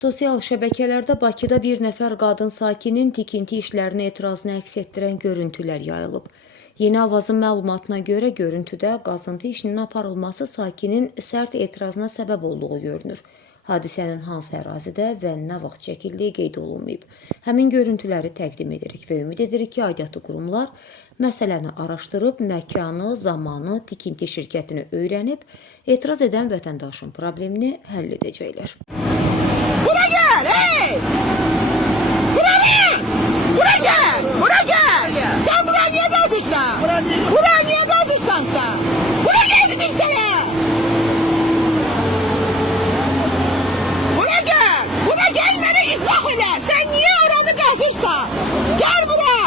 Sosial şəbəkələrdə Bakıda bir nəfər qadın sakinin tikinti işlərinə etirazını əks etdirən görüntülər yayılıb. Yeni Avazın məlumatına görə görüntüdə qazıntı işinin aparılması sakinin sərt etirazına səbəb olduğu görünür. Hadisənin hansı ərazidə və nə vaxt çəkildiyi qeyd olunmayıb. Həmin görüntüləri təqdim edirik və ümid edirik ki, aidiyyatlı qurumlar məsələni araşdırıb, məkanı, zamanı, tikinti şirkətini öyrənib, etiraz edən vətəndaşın problemini həll edəcəklər. Bura gel, hey! Bura ne? Bura gel, bura gel! Sen buraya niye kazırsan? Buraya niye kazırsan sen? Bura gel dedim sana! Bura gel! Bura gel beni izah elə! Sen niye oranı kazırsan? Gel bura!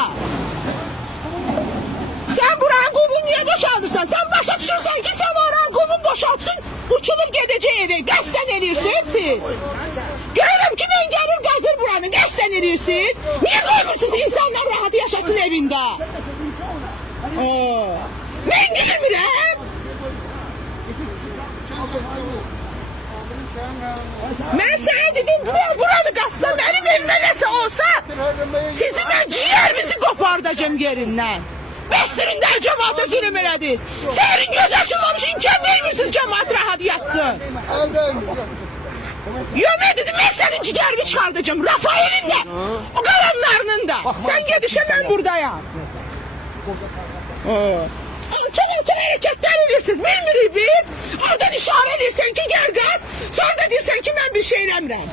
Sen buranın kumunu niye boşaldırsan? Sen başa düşürsen ki sen oranın kumunu boşaltsın, uçulur gedeceği eve. Qəsdən edirsiniz siz! Görürüm ki ben gelir gazır buranı, qəsdən edirsiniz. Niye koymursunuz insanlar rahat yaşasın evinde? Ben gelmirəm. Ben sana dedim buranı qazsam benim evimde nəsə olsa sizi ben ciğerinizi kopardacağım yerinden. Bəstirində cemaata zulüm elədiniz. Səhərin göz açılmamış imkan vermirsiniz cemaat rahat yatsın. Yemin dedim ben senin ciğerini çıkartacağım. Rafael'in de, o kalanlarının da. Sen gidişe ben buradayım. Alçak hareketler edirsiniz. Bilmirik biz. Oradan işaret edirsen ki gel gaz. Sonra da dersen ki ben bir şey eləmirəm.